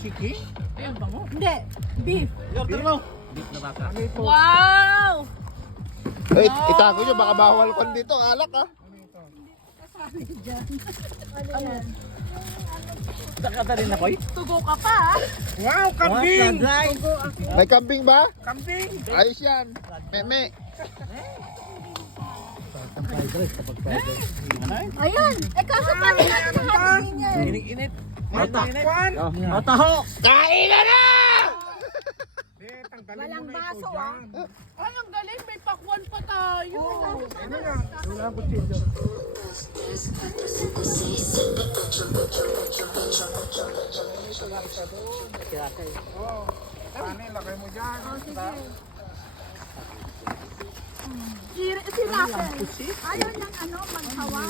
Chicken? Ayan ba mo? Hindi, beef. Order mo. Beef na baka. Wow! Eh, itago nyo, baka bawal ko dito. Alak ah. Ano yan? Sakata rin ako eh. Tugo ka pa ah. Wow, kambing! May kambing ba? Kambing! Ayos yan. Meme. Ayan! Eh kaso paano natin hatiin yan? Init-init. Matakwan! Mataho! Kain na na! Walang baso ah. Ay, ang galing. May pakwan pa tayo. Wala ko chillo. Lagay mo dyan. Si Rafael, ayaw niyang ano, maghawa.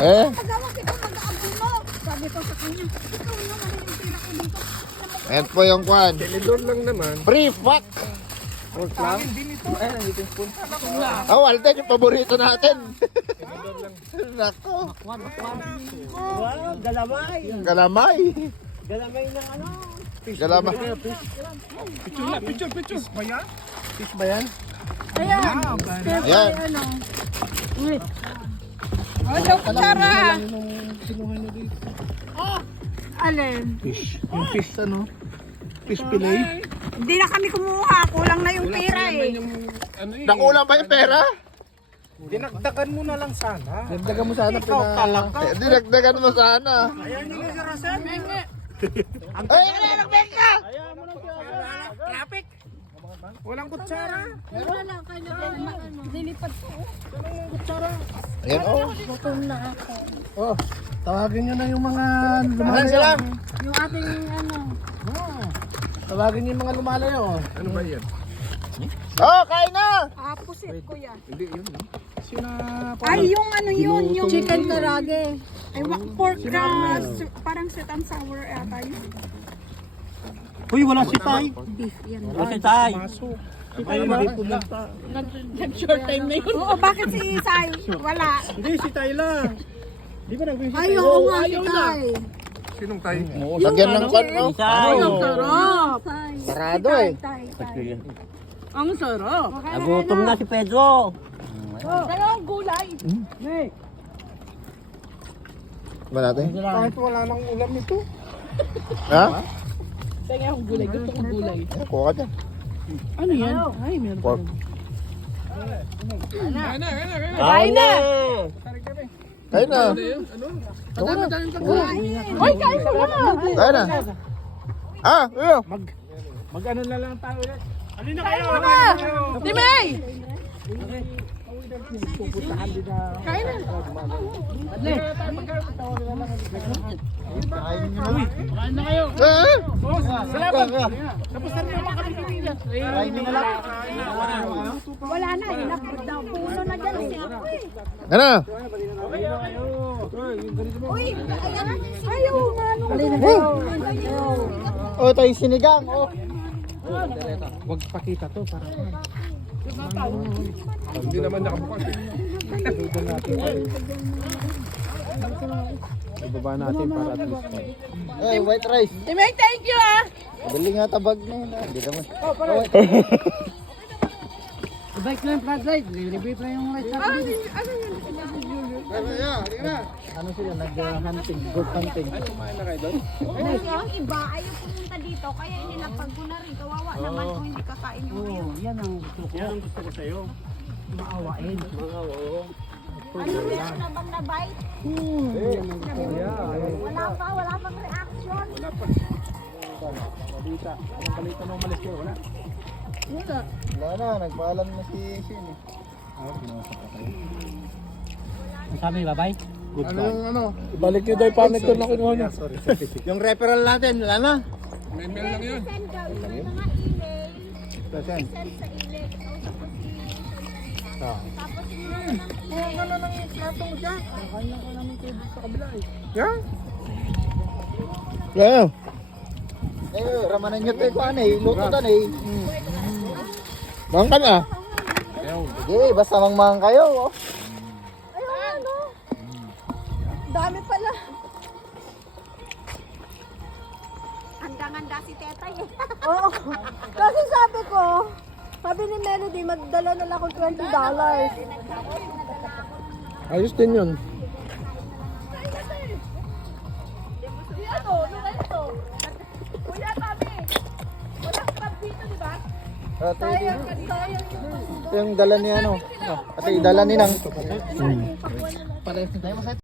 Eh? Pagawa kita mag-aabuno. Sabi ko sa kanya, ikaw yung maninimpira ko dito. Ayan po yung kwan. Tinidor lang naman. Free fuck! Pork lang? Din ito. Ay, nandito yung spoon. Oh, Alden, yung paborito natin. Nako. Wow, galamay. Galamay. Galamay ng ano? Galamay. Picture. Fish ba yan? Fish ba yan? Ayan. Ayan. Ano? Ano, kutsara? Alin? Fish. Yung fish ano? Fish fillet. Hindi na kami kumuha. Kulang na yung pera eh. Nakulang ba yung pera? Dinagdagan mo na lang sana. Dinagdagan mo sana. Ikaw talaga. Dinagdagan mo sana. Ayan yung si Rasen. Ay, nagbenta! Traffic. Walang kutsara. Wala, kaya na ano. Nilipad ko. Walang kutsara. Ayan, oh. Gutom na ako. Oh, tawagin nyo na yung mga Ayan sila. Yung ating ano. Tawagin nyo yung mga lumalayo. Ano ba yan? Oh, kain na! Pusit ko yan. Hindi, yun. Sina... Ay, yung ano yun, yung chicken karage. Ay, pork na, parang sweet and sour ata yun. Uy, wala si Tay. Beef yan. Wala si Tay. Si Tay hindi pumunta. Nag-short time na yun. Oo, bakit si Sai? Wala. Hindi, si Tay lang. Di ba nag-visit Ay, oo nga si Sai. Sinong Tay? Lagyan ng kwan, oh. Ay, ang sarap. Sarado eh. Ang sarap. Nagutom na si Pedro. Dalawang gulay. Ba natin? Kahit wala nang ulam ito. Ha? Kaya ang gulay. Gusto ko gulay. Ay, kuha ka dyan. Ano yan? Ay, meron pa. Pork. Kain na! Kain na! Ay, kain ka ba? Kain na. Ah, iyo. Mag-ano na lang tayo ulit. Alin na kayo? Timay! Kain na. Kain na kayo. Eh? Salamat. Tapos na rin yung mga kalipitin. Wala na, inapit daw. Puno na dyan eh. Ano? Uy, ayan. Ayaw, ano. Oh, tayo sinigang, oh. Huwag pakita to para. Hindi naman nakabukas. Dudan natin. Ibaba natin para at least. Eh, white rice. Timay, thank you ah. Dali nga tabag na yun. Hindi naman. Bike na yung flashlight. Repeat na yung light. Ano sila? Nag-hunting. Group hunting. Yung iba ayaw pumunta dito, kaya inilapag ko na rin. Kawawa naman kung hindi kakain yung iyo. Yan ang gusto ko. Yan ang gusto ko sa'yo. Maawain. Ano meron na bang na-bite? Wala pang reaction. Balita. Anong balita nung umalis kayo? Wala. Wala na, nagpaalam na si Shin. Ang sabi, babay? Good ano? Ibalik nyo daw yung pamit ko na kinuha niya. Yung referral natin, wala na. May mail lang yun. Send ka, yung mga email. Send sa email. Tapos yung Kuha ka na ng plato mo dyan. Kanya ko namin kayo sa kabila eh. Yeah? Yeah. Eh, ramanan nyo tayo kuhan eh. Luto tan eh. Mang ka na. Sige, basta mangmang kayo. Oh. dami pala. naganganda si Tetay eh. Oo. Kasi sabi ni Melody, magdala na lang akong $20. Ayos din yun. Sayang Ito yung dala ni ano. Ate, dala ni Nang.